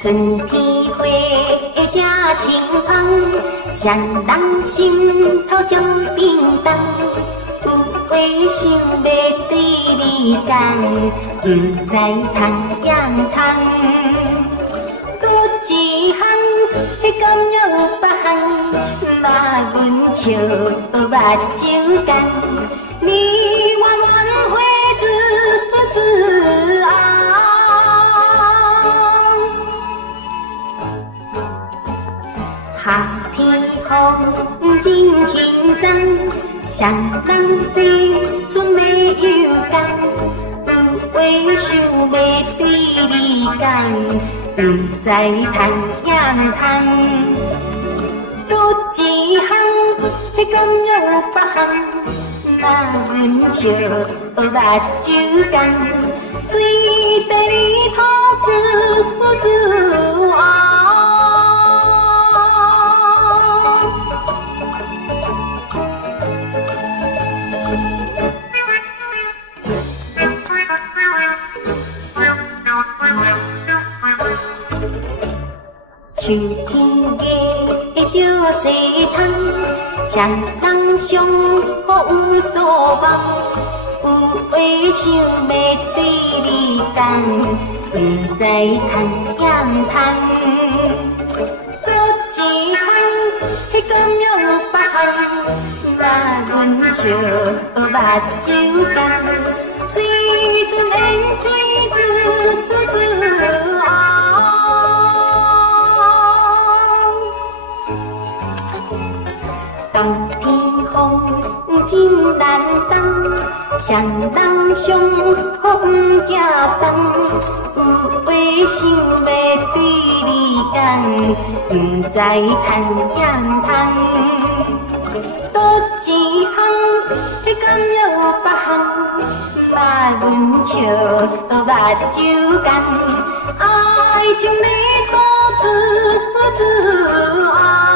春天花正清芳，双人心头照叮当。有话想要对你讲，不知通言通。独一项，迄敢有别项？嘛，阮笑目睭干，你我恋花自红。夏天风真轻松，双人坐船要游港。有话想要对你讲，不知通言通。独一项，迄敢有别项？嘛，阮笑目睭干，水地里头自红。秋天的少西汤，双人相好有所望。有话想要对你讲，不知通言通。独一项，迄敢有别项？嘛，阮笑目睭干，水中缘水自红。冬天风真难当，双人相好不惊冻。有话想要对你讲，不知通言通。独一项，迄敢有别项？嘛，阮笑目睭干，爱情你多自红。